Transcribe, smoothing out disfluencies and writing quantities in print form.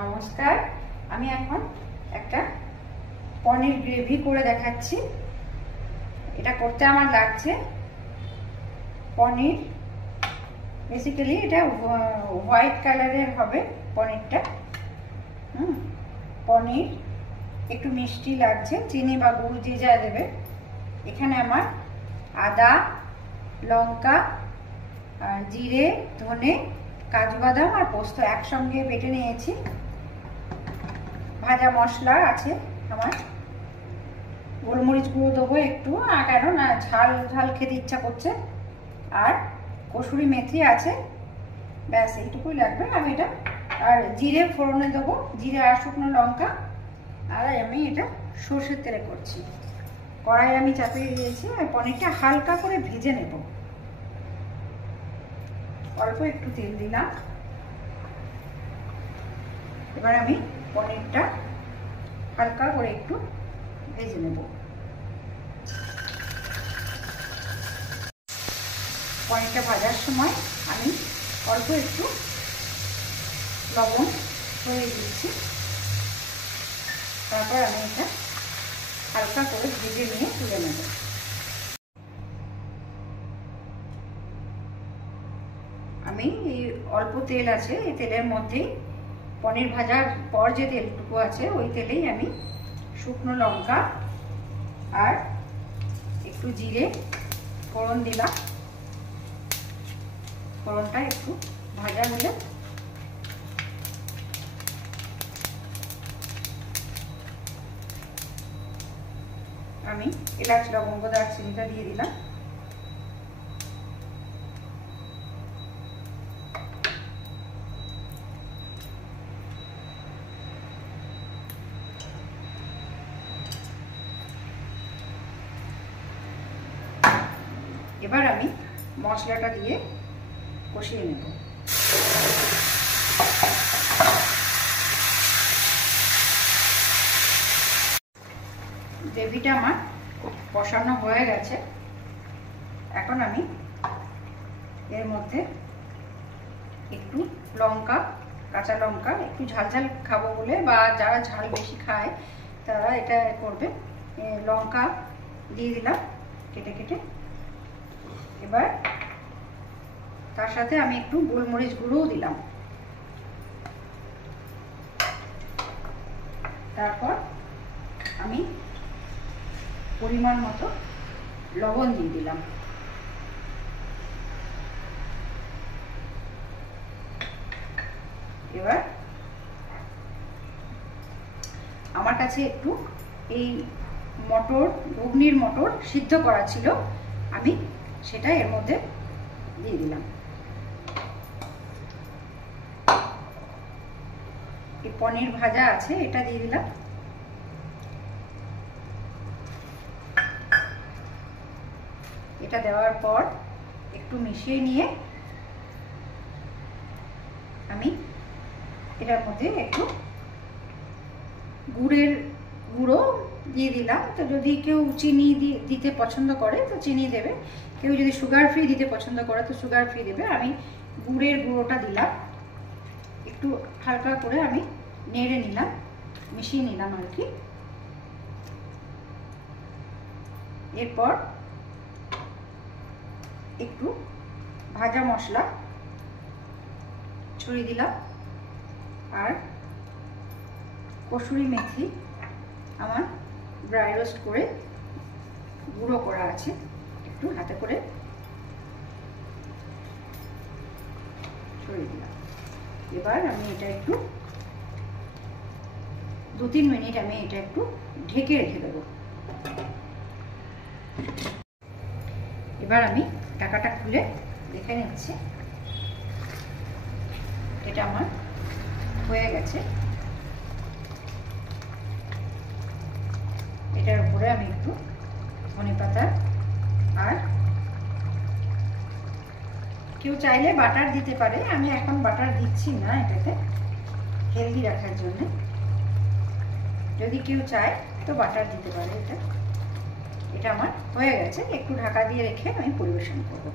নমস্কার, আমি এখন একটা পনির গ্রেভি করে দেখাচ্ছি। এটা করতে আমার লাগছে পনির, বেসিক্যালি এটা হোয়াইট কালারের হবে পনিরটা। পনির একটু মিষ্টি লাগছে, চিনি বা গুড় যে যা দেবে। এখানে আমার আদা, লঙ্কা, জিরে, ধনে, কাজু বাদাম আর পোস্ত একসঙ্গে বেটে নিয়েছি। ভাজা মশলা আছে আমার, গোলমরিচ গুঁড়ো দেবো একটু, কেন না ঝাল ঝাল খেতে ইচ্ছা করছে, আর কসুরি মেথি আছে, ব্যাস এইটুকুই লাগবে। আমি এটা আর জিরে ফোড়নে দেবো, জিরে আর শুকনো লঙ্কা। আর আমি এটা সর্ষের তেলে করছি। কড়াই আমি চাপিয়ে দিয়েছি, আর পনিরটা হালকা করে ভেজে নেব। অল্প একটু তেল দিলাম। এবার আমি পনিরটা হালকা করে একটু ভেজে নেব। পনিরটা ভাজার সময় আমি অল্প একটু লবণ হয়ে দিচ্ছি। তারপর আমি এটা হালকা করে ভেজে নিয়ে তুলে নেব। আমি এই অল্প তেল আছে, এই তেলের মধ্যেই পনির ভাজার পর যে তেলটুকু আছে ওই তেলেই আমি শুকনো লঙ্কা আর একটু জিরে ফোড়ন দিলাম। ফোড়নটা একটু ভাজা হলে আমি এলাচ, লবঙ্গ, দারচিনিটা দিয়ে দিলাম। এবার আমি মশলাটা দিয়ে কষিয়ে নেব। গ্রেভিটা আমার কষানো হয়ে গেছে। এখন আমি এর মধ্যে একটু লঙ্কা, কাঁচা লঙ্কা, একটু ঝাল ঝাল খাবো বলে বা যারা ঝাল বেশি খায় তারা এটা করবে, লঙ্কা দিয়ে দিলাম কেটে কেটে। এবার তার সাথে আমি একটু গোলমরিচ গুঁড়োও দিলাম। তারপর আমি পরিমাণ মতো লবণ দিয়ে দিলাম। এবার আমার কাছে একটু এই মটর, ঘুগনির মটর সিদ্ধ করা ছিল, আমি সেটা এর মধ্যে দিয়ে দিলাম। এই পনির ভাজা আছে এটা দিয়ে দিলাম। এটা দেওয়ার পর একটু মিশিয়ে নিয়ে আমি এটার মধ্যে একটু গুড়ের গুঁড়ো দিয়ে দিলাম। তো যদি কেউ চিনি দিতে পছন্দ করে তো চিনি দেবে, কেউ যদি সুগার ফ্রি দিতে পছন্দ করে তো সুগার ফ্রি দেবে। আমি গুড়ের গুঁড়োটা দিলাম। একটু হালকা করে আমি নেড়ে নিলাম, মিশিয়ে নিলাম আর কি। এরপর একটু ভাজা মশলা ছড়িয়ে দিলাম, আর কসুরি মেথি আমার ড্রাই রোস্ট করে গুঁড়ো করা আছে, একটু হাতে করে ছড়িয়ে দিলাম। এবার আমি এটা একটু 2-3 মিনিট আমি এটা একটু ঢেকে রেখে দেবো। এবার আমি ঢাকাটা খুলে দেখে নিচ্ছি, এটা আমার হয়ে গেছে। এটার উপরে আমি একটু ধনেপাতা, আর কেউ চাইলে বাটার দিতে পারে, আমি এখন বাটার দিচ্ছি না এটাতে, হেলদি রাখার জন্য। যদি কেউ চায় তো বাটার দিতে পারে। এটা আমার হয়ে গেছে। একটু ঢাকা দিয়ে রেখে আমি পরিবেশন করব।